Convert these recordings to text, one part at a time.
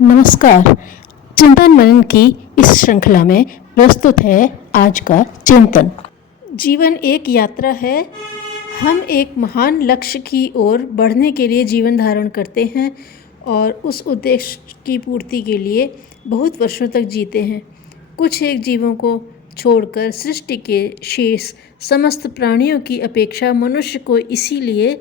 नमस्कार। चिंतन मनन की इस श्रृंखला में प्रस्तुत है आज का चिंतन। जीवन एक यात्रा है। हम एक महान लक्ष्य की ओर बढ़ने के लिए जीवन धारण करते हैं और उस उद्देश्य की पूर्ति के लिए बहुत वर्षों तक जीते हैं। कुछ एक जीवों को छोड़कर सृष्टि के शेष समस्त प्राणियों की अपेक्षा मनुष्य को इसीलिए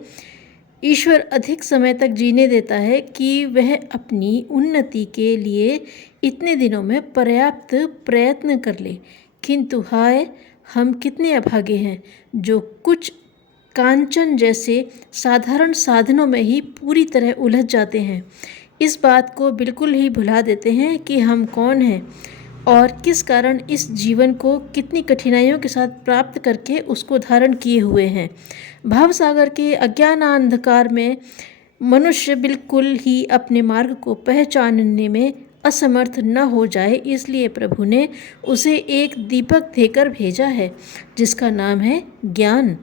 ईश्वर अधिक समय तक जीने देता है कि वह अपनी उन्नति के लिए इतने दिनों में पर्याप्त प्रयत्न कर ले। किंतु हाय, हम कितने अभागे हैं जो कुछ कांचन जैसे साधारण साधनों में ही पूरी तरह उलझ जाते हैं। इस बात को बिल्कुल ही भुला देते हैं कि हम कौन हैं और किस कारण इस जीवन को कितनी कठिनाइयों के साथ प्राप्त करके उसको धारण किए हुए हैं। भावसागर के अज्ञान अंधकार में मनुष्य बिल्कुल ही अपने मार्ग को पहचानने में असमर्थ न हो जाए, इसलिए प्रभु ने उसे एक दीपक देकर भेजा है जिसका नाम है ज्ञान।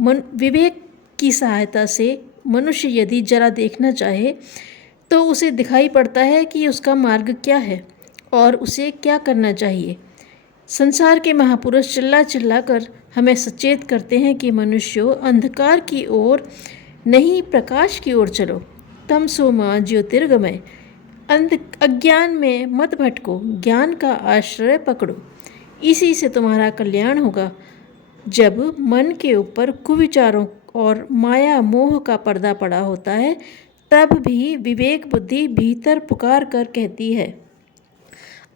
विवेक की सहायता से मनुष्य यदि जरा देखना चाहे तो उसे दिखाई पड़ता है कि उसका मार्ग क्या है और उसे क्या करना चाहिए। संसार के महापुरुष चिल्ला चिल्ला कर हमें सचेत करते हैं कि मनुष्यों, अंधकार की ओर नहीं प्रकाश की ओर चलो। तमसो मां ज्योतिर्गमय। अज्ञान में मत भटको, ज्ञान का आश्रय पकड़ो, इसी से तुम्हारा कल्याण होगा। जब मन के ऊपर कुविचारों और माया मोह का पर्दा पड़ा होता है तब भी विवेक बुद्धि भीतर पुकार कर कहती है,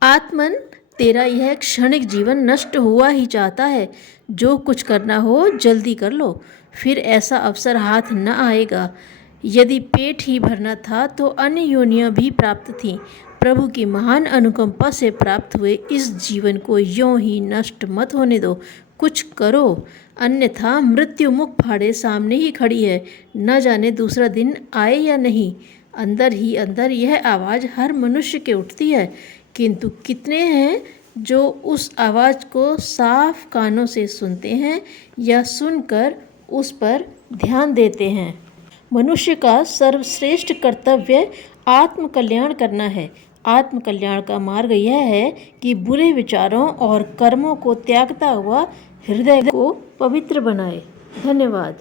आत्मन, तेरा यह क्षणिक जीवन नष्ट हुआ ही चाहता है। जो कुछ करना हो जल्दी कर लो, फिर ऐसा अवसर हाथ न आएगा। यदि पेट ही भरना था तो अन्य योनियां भी प्राप्त थीं। प्रभु की महान अनुकंपा से प्राप्त हुए इस जीवन को यों ही नष्ट मत होने दो। कुछ करो, अन्यथा मृत्यु मुख फाड़े सामने ही खड़ी है। न जाने दूसरा दिन आए या नहीं। अंदर ही अंदर यह आवाज़ हर मनुष्य के उठती है, किंतु कितने हैं जो उस आवाज़ को साफ कानों से सुनते हैं या सुनकर उस पर ध्यान देते हैं। मनुष्य का सर्वश्रेष्ठ कर्तव्य आत्म कल्याण करना है। आत्म कल्याण का मार्ग यह है कि बुरे विचारों और कर्मों को त्यागता हुआ हृदय को पवित्र बनाए। धन्यवाद।